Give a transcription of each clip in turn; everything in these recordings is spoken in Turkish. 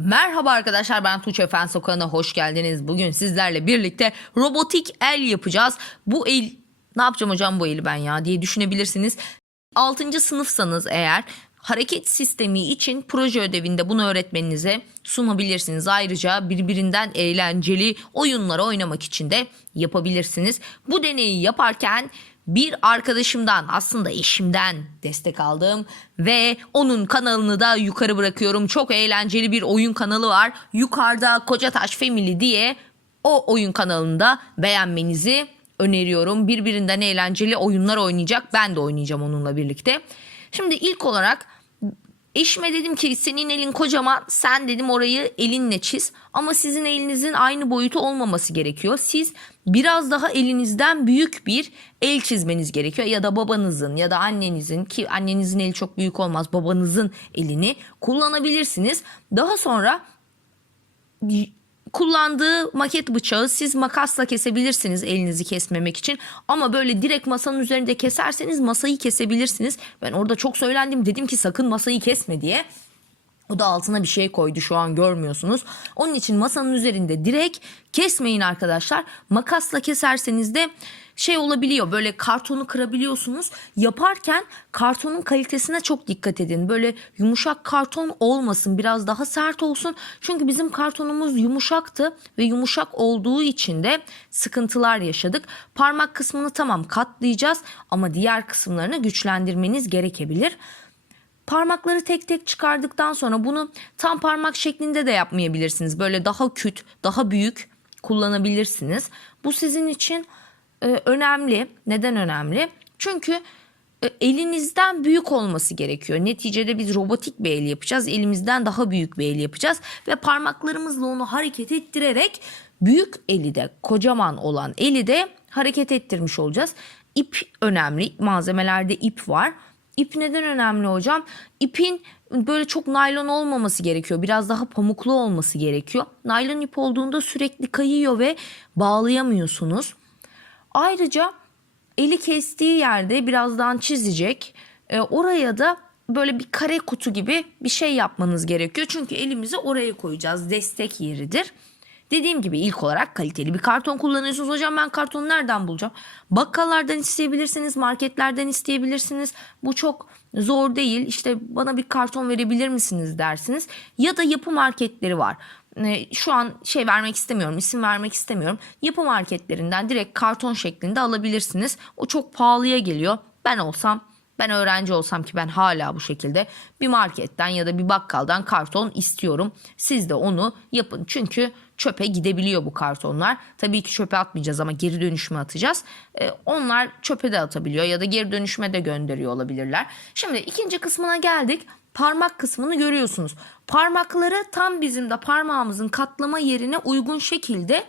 Merhaba arkadaşlar ben Tuğçe Fen Sokağı'na hoş geldiniz. Bugün sizlerle birlikte robotik el yapacağız. Bu el ne yapacağım hocam bu eli ben ya diye düşünebilirsiniz. 6. sınıfsanız eğer hareket sistemi için proje ödevinde bunu öğretmeninize sunabilirsiniz. Ayrıca birbirinden eğlenceli oyunlar oynamak için de yapabilirsiniz. Bu deneyi yaparken bir arkadaşımdan aslında eşimden destek aldım ve onun kanalını da yukarı bırakıyorum. Çok eğlenceli bir oyun kanalı var. Yukarıda Kocataş Family diye o oyun kanalında beğenmenizi öneriyorum. Birbirinden eğlenceli oyunlar oynayacak. Ben de oynayacağım onunla birlikte. Şimdi ilk olarak Eşime dedim ki senin elin kocaman sen dedim orayı elinle çiz ama sizin elinizin aynı boyutu olmaması gerekiyor. Siz biraz daha elinizden büyük bir el çizmeniz gerekiyor ya da babanızın ya da annenizin ki annenizin eli çok büyük olmaz babanızın elini kullanabilirsiniz. Daha sonra kullandığı maket bıçağı siz makasla kesebilirsiniz elinizi kesmemek için. Ama böyle direkt masanın üzerinde keserseniz masayı kesebilirsiniz. Ben orada çok söylendim dedim ki sakın masayı kesme diye. O da altına bir şey koydu şu an görmüyorsunuz. Onun için masanın üzerinde direkt kesmeyin arkadaşlar. Makasla keserseniz de şey olabiliyor böyle kartonu kırabiliyorsunuz. Yaparken kartonun kalitesine çok dikkat edin. Böyle yumuşak karton olmasın biraz daha sert olsun. Çünkü bizim kartonumuz yumuşaktı ve yumuşak olduğu için de sıkıntılar yaşadık. Parmak kısmını tamam katlayacağız ama diğer kısımlarını güçlendirmeniz gerekebilir. Parmakları tek tek çıkardıktan sonra bunu tam parmak şeklinde de yapmayabilirsiniz. Böyle daha küt, daha büyük kullanabilirsiniz. Bu sizin için e, önemli. Neden önemli? Çünkü e, elinizden büyük olması gerekiyor. Neticede biz robotik bir el yapacağız. Elimizden daha büyük bir el yapacağız ve parmaklarımızla onu hareket ettirerek büyük eli de kocaman olan eli de hareket ettirmiş olacağız. İp önemli. Malzemelerde ip var. İp neden önemli hocam? İpin böyle çok naylon olmaması gerekiyor. Biraz daha pamuklu olması gerekiyor. Naylon ip olduğunda sürekli kayıyor ve bağlayamıyorsunuz. Ayrıca eli kestiği yerde birazdan çizecek. E, oraya da böyle bir kare kutu gibi bir şey yapmanız gerekiyor. Çünkü elimizi oraya koyacağız. Destek yeridir. Dediğim gibi ilk olarak kaliteli bir karton kullanıyorsunuz. Hocam ben kartonu nereden bulacağım? Bakkallardan isteyebilirsiniz, marketlerden isteyebilirsiniz. Bu çok zor değil. İşte bana bir karton verebilir misiniz dersiniz. Ya da yapı marketleri var. Şu an şey vermek istemiyorum, isim vermek istemiyorum. Yapı marketlerinden direkt karton şeklinde alabilirsiniz. O çok pahalıya geliyor. Ben olsam ben öğrenci olsam ki ben hala bu şekilde bir marketten ya da bir bakkaldan karton istiyorum. Siz de onu yapın. Çünkü çöpe gidebiliyor bu kartonlar. Tabii ki çöpe atmayacağız ama geri dönüşüme atacağız. Ee, onlar çöpe de atabiliyor ya da geri dönüşüme de gönderiyor olabilirler. Şimdi ikinci kısmına geldik. Parmak kısmını görüyorsunuz. Parmakları tam bizim de parmağımızın katlama yerine uygun şekilde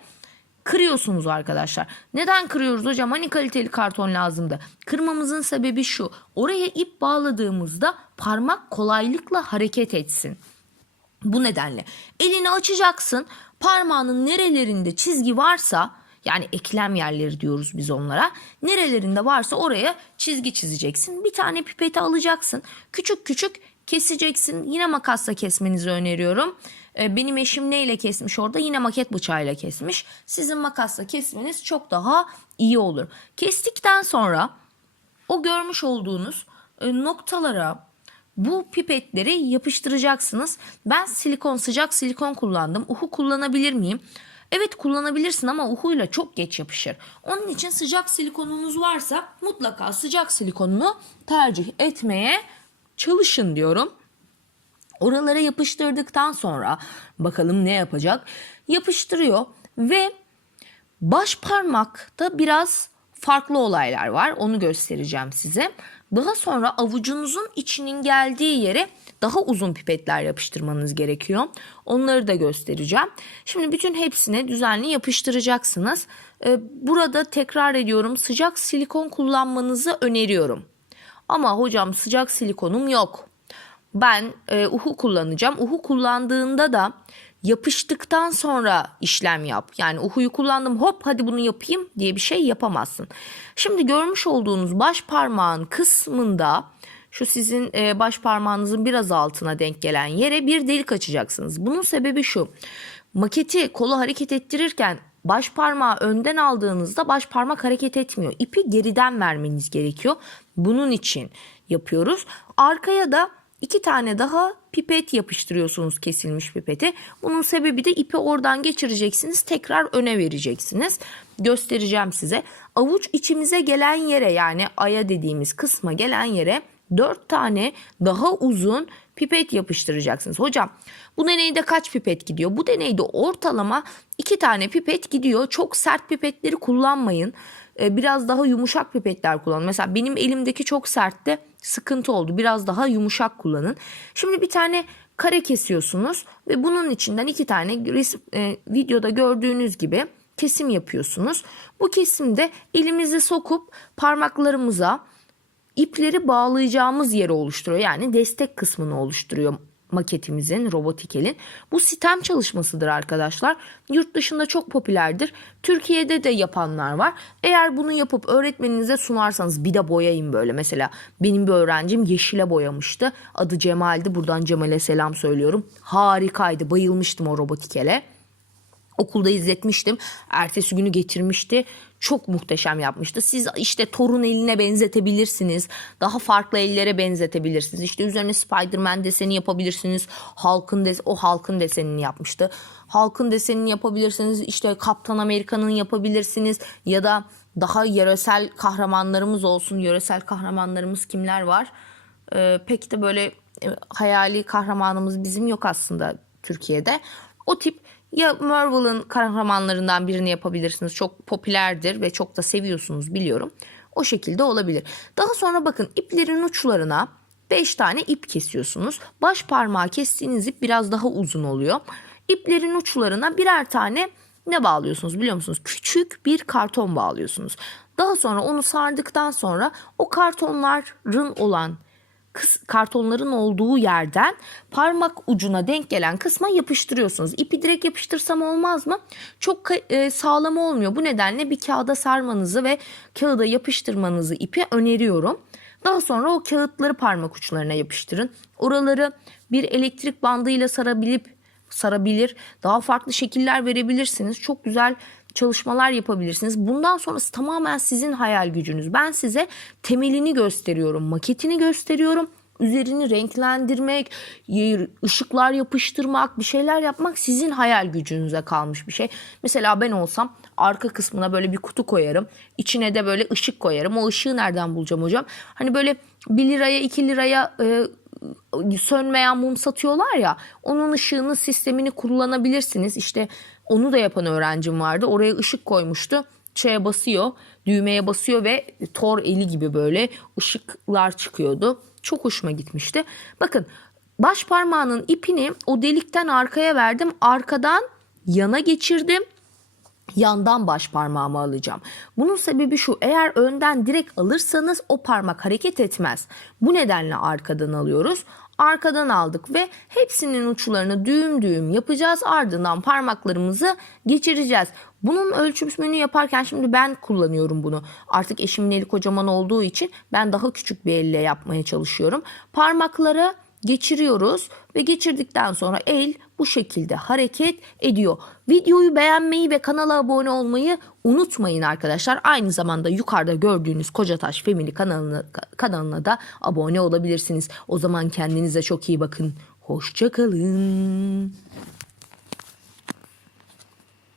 kırıyorsunuz arkadaşlar. Neden kırıyoruz hocam? Hani kaliteli karton lazımdı. Kırmamızın sebebi şu. Oraya ip bağladığımızda parmak kolaylıkla hareket etsin. Bu nedenle elini açacaksın. Parmağının nerelerinde çizgi varsa yani eklem yerleri diyoruz biz onlara. Nerelerinde varsa oraya çizgi çizeceksin. Bir tane pipeti alacaksın. Küçük küçük keseceksin. Yine makasla kesmenizi öneriyorum. Ee, Benim eşim neyle kesmiş orada? Yine maket bıçağıyla kesmiş. Sizin makasla kesmeniz çok daha iyi olur. Kestikten sonra o görmüş olduğunuz e, noktalara bu pipetleri yapıştıracaksınız. Ben silikon sıcak silikon kullandım. Uhu kullanabilir miyim? Evet kullanabilirsin ama uhuyla çok geç yapışır. Onun için sıcak silikonunuz varsa mutlaka sıcak silikonunu tercih etmeye çalışın diyorum. Oralara yapıştırdıktan sonra bakalım ne yapacak? Yapıştırıyor ve baş parmakta biraz farklı olaylar var. Onu göstereceğim size. Daha sonra avucunuzun içinin geldiği yere daha uzun pipetler yapıştırmanız gerekiyor. Onları da göstereceğim. Şimdi bütün hepsine düzenli yapıştıracaksınız. Ee, Burada tekrar ediyorum sıcak silikon kullanmanızı öneriyorum. Ama hocam sıcak silikonum yok. Ben e, uhu kullanacağım. Uhu kullandığında da yapıştıktan sonra işlem yap. Yani uhuyu kullandım hop hadi bunu yapayım diye bir şey yapamazsın. Şimdi görmüş olduğunuz baş parmağın kısmında şu sizin e, baş parmağınızın biraz altına denk gelen yere bir delik açacaksınız. Bunun sebebi şu. Maketi kolu hareket ettirirken baş parmağı önden aldığınızda baş parmak hareket etmiyor. İpi geriden vermeniz gerekiyor. Bunun için yapıyoruz. Arkaya da iki tane daha pipet yapıştırıyorsunuz kesilmiş pipeti. Bunun sebebi de ipi oradan geçireceksiniz. Tekrar öne vereceksiniz. Göstereceğim size. Avuç içimize gelen yere yani aya dediğimiz kısma gelen yere 4 tane daha uzun pipet yapıştıracaksınız. Hocam bu deneyde kaç pipet gidiyor? Bu deneyde ortalama 2 tane pipet gidiyor. Çok sert pipetleri kullanmayın. Ee, Biraz daha yumuşak pipetler kullanın. Mesela benim elimdeki çok sertte sıkıntı oldu. Biraz daha yumuşak kullanın. Şimdi bir tane kare kesiyorsunuz ve bunun içinden iki tane resim, e, videoda gördüğünüz gibi kesim yapıyorsunuz. Bu kesimde elimizi sokup parmaklarımıza ipleri bağlayacağımız yeri oluşturuyor. Yani destek kısmını oluşturuyor maketimizin, robotik elin. Bu sistem çalışmasıdır arkadaşlar. Yurt dışında çok popülerdir. Türkiye'de de yapanlar var. Eğer bunu yapıp öğretmeninize sunarsanız bir de boyayın böyle. Mesela benim bir öğrencim yeşile boyamıştı. Adı Cemal'di. Buradan Cemal'e selam söylüyorum. Harikaydı. Bayılmıştım o robotik ele. Okulda izletmiştim. Ertesi günü getirmişti. Çok muhteşem yapmıştı. Siz işte torun eline benzetebilirsiniz. Daha farklı ellere benzetebilirsiniz. İşte üzerine Spider-Man deseni yapabilirsiniz. Halkın des o halkın desenini yapmıştı. Halkın desenini yapabilirsiniz. İşte Kaptan Amerika'nın yapabilirsiniz. Ya da daha yöresel kahramanlarımız olsun. Yöresel kahramanlarımız kimler var? Ee, pek de böyle e, hayali kahramanımız bizim yok aslında Türkiye'de. O tip ya Marvel'ın kahramanlarından birini yapabilirsiniz. Çok popülerdir ve çok da seviyorsunuz biliyorum. O şekilde olabilir. Daha sonra bakın iplerin uçlarına 5 tane ip kesiyorsunuz. Baş parmağı kestiğiniz ip biraz daha uzun oluyor. İplerin uçlarına birer tane ne bağlıyorsunuz biliyor musunuz? Küçük bir karton bağlıyorsunuz. Daha sonra onu sardıktan sonra o kartonların olan kartonların olduğu yerden parmak ucuna denk gelen kısma yapıştırıyorsunuz. İpi direkt yapıştırsam olmaz mı? Çok e, sağlam olmuyor. Bu nedenle bir kağıda sarmanızı ve kağıda yapıştırmanızı ipi öneriyorum. Daha sonra o kağıtları parmak uçlarına yapıştırın. Oraları bir elektrik bandıyla sarabilip sarabilir. Daha farklı şekiller verebilirsiniz. Çok güzel çalışmalar yapabilirsiniz. Bundan sonrası tamamen sizin hayal gücünüz. Ben size temelini gösteriyorum, maketini gösteriyorum. Üzerini renklendirmek, ışıklar yapıştırmak, bir şeyler yapmak sizin hayal gücünüze kalmış bir şey. Mesela ben olsam arka kısmına böyle bir kutu koyarım. İçine de böyle ışık koyarım. O ışığı nereden bulacağım hocam? Hani böyle 1 liraya 2 liraya e, sönmeyen mum satıyorlar ya onun ışığını sistemini kullanabilirsiniz. İşte onu da yapan öğrencim vardı. Oraya ışık koymuştu. Şeye basıyor, düğmeye basıyor ve tor eli gibi böyle ışıklar çıkıyordu. Çok hoşuma gitmişti. Bakın baş parmağının ipini o delikten arkaya verdim. Arkadan yana geçirdim yandan baş parmağımı alacağım. Bunun sebebi şu eğer önden direkt alırsanız o parmak hareket etmez. Bu nedenle arkadan alıyoruz. Arkadan aldık ve hepsinin uçlarını düğüm düğüm yapacağız. Ardından parmaklarımızı geçireceğiz. Bunun ölçümünü yaparken şimdi ben kullanıyorum bunu. Artık eşimin eli kocaman olduğu için ben daha küçük bir elle yapmaya çalışıyorum. Parmakları geçiriyoruz ve geçirdikten sonra el bu şekilde hareket ediyor. Videoyu beğenmeyi ve kanala abone olmayı unutmayın arkadaşlar. Aynı zamanda yukarıda gördüğünüz Kocataş Family kanalına, kanalına da abone olabilirsiniz. O zaman kendinize çok iyi bakın. Hoşçakalın.